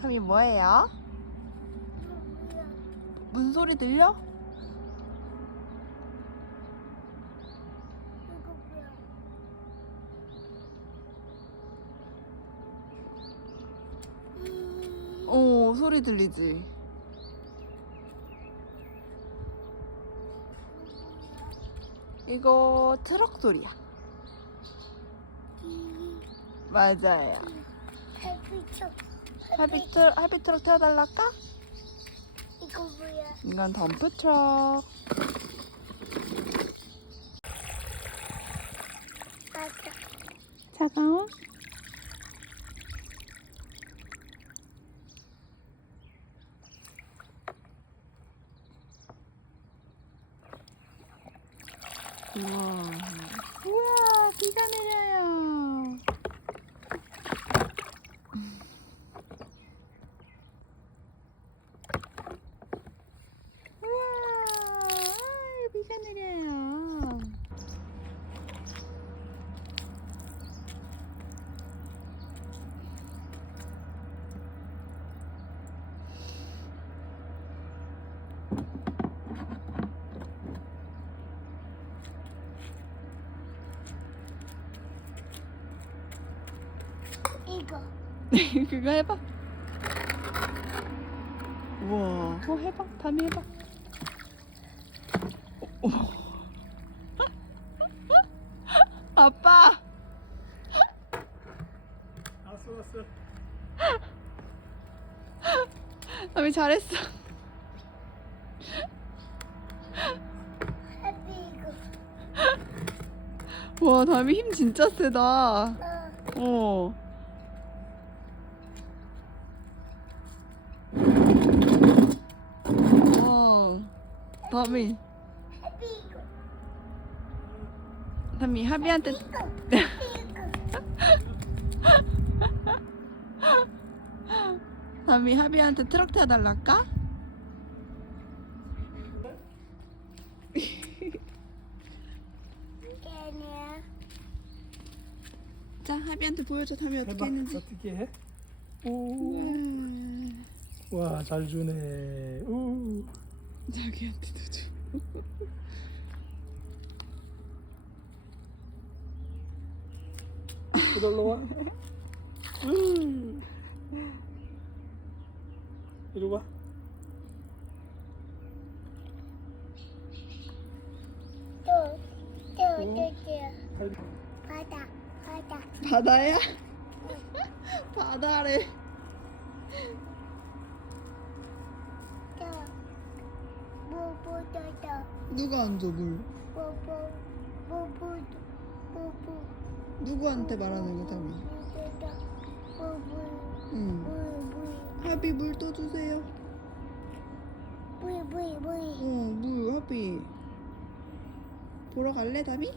담이 뭐예요? 무슨 소리 들려? 이거 뭐야? 소리 들리지? 이거 트럭 소리야. 맞아요. 할비 트럭 태워달랄까? 이거 뭐야? 이건 덤프 트럭. 맞아. 차가워? 우와, 비가 내려요. 우와, 비가 내려요. 이거. 그거 해봐. 우와, 해봐. 담이 해봐. 아빠. 알았어. 담이 잘했어. 해피 이거. 와, 담이 힘 진짜 세다. 어. 담이. 해피 이거. 담이 하비한테 이거. 담이 하비한테 트럭 태워달랄까? 걔네. 자, 하비한테 보여줘. 담이 어떻게 해봐. 했는지. 어떻게 해? 오. 와, 잘 주네. 우. 자기한테도 줘. 그걸로 와. 이리 와. 또. 할- 바다. 바다야? 바다래. 또. 뭐보다 누가 안 줘, 물? 뭐보. 누구한테 말하는 거, 담이? 응. 하비 물 또 주세요. 물, 하비. 보러 갈래, 담이?